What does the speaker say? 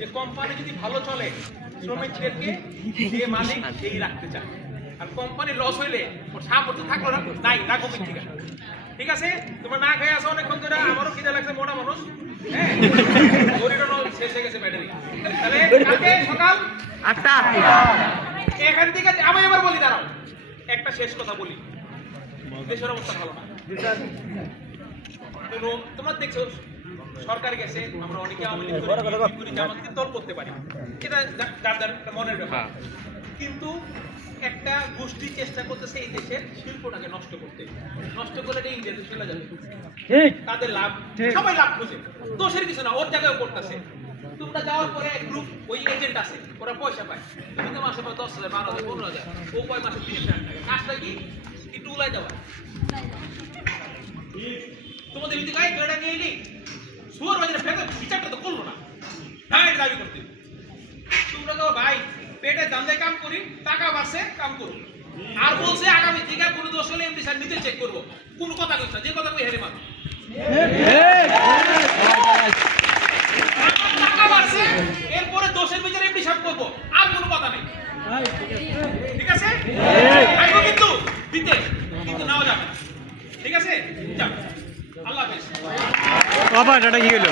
যে কোম্পানি যদি ভালো চলে শ্রমিকদেরকে যে মালিক সেই রাখতে চায়, আর কোম্পানি লস হইলে ওর সামর্থ্য থাকলো না, নাই রাখো ঠিক আছে। ঠিক আছে, তোমরা না খেয়ে আসো অনেকক্ষণ ধরে, আমারও খিদে লাগছে, মোটা মানুষ, হ্যাঁ গরিবও শেষ হয়ে গেছে ব্যাটারি। তাহলে কালকে সকাল 8টা এখান থেকে আমি আবার বলি, দাঁড়াও একটা শেষ কথা বলি, দেশের অবস্থা ভালো না। তোমরা দেখছো সরকার গেছে, আমরা অনেকে আওয়ামী লীগ করি, জামাতকে দল করতে পারি, এটা যার যার মনের ব্যাপার, কিন্তু একটা গোষ্ঠী চেষ্টা করতেছে এই দেশের শিল্পটাকে নষ্ট করতে, নষ্ট করে এটা ইন্ডিয়াতে চলে যাবে, তাদের লাভ, সবাই লাভ খুঁজে, দোষের কিছু না, ওর জায়গায় করতেছে। তোমরা যাওয়ার পরে গ্রুপ ওই এজেন্ট আছে, ওরা পয়সা পায়, তুমি তো মাসে 10,000 12,000 15,000, ও কয় মাসে 30,000 টাকা, কাজটা কি একটু উলাই যাওয়া। তোমাদের যদি গায়ে গড়া নিয়ে এলি সুয়ার বাজারে ফেলে বিচারটা তো করলো না, ভাই দাবি করতে তোমরা তো ভাই পেটে দান্দায় কাম করি, টাকা বাড়ছে কাম করো, আর বলছে আগামী থেকে কোনো দোষ হলে এমডি স্যার নিতে চেক করবো, কোনো কথা কইছ না, যে কথা কই হেরে মার টাকা বাড়ছে, এরপরে দোষের বিচারে এমডি সাহেব করবো, আর কোনো কথা নেই, ঠিক আছে? আইবো কিন্তু দিতে, কিন্তু নাও যাবে, ঠিক আছে? যাও, আল্লাহ হাফেজ। বাবা এটা কি হলো?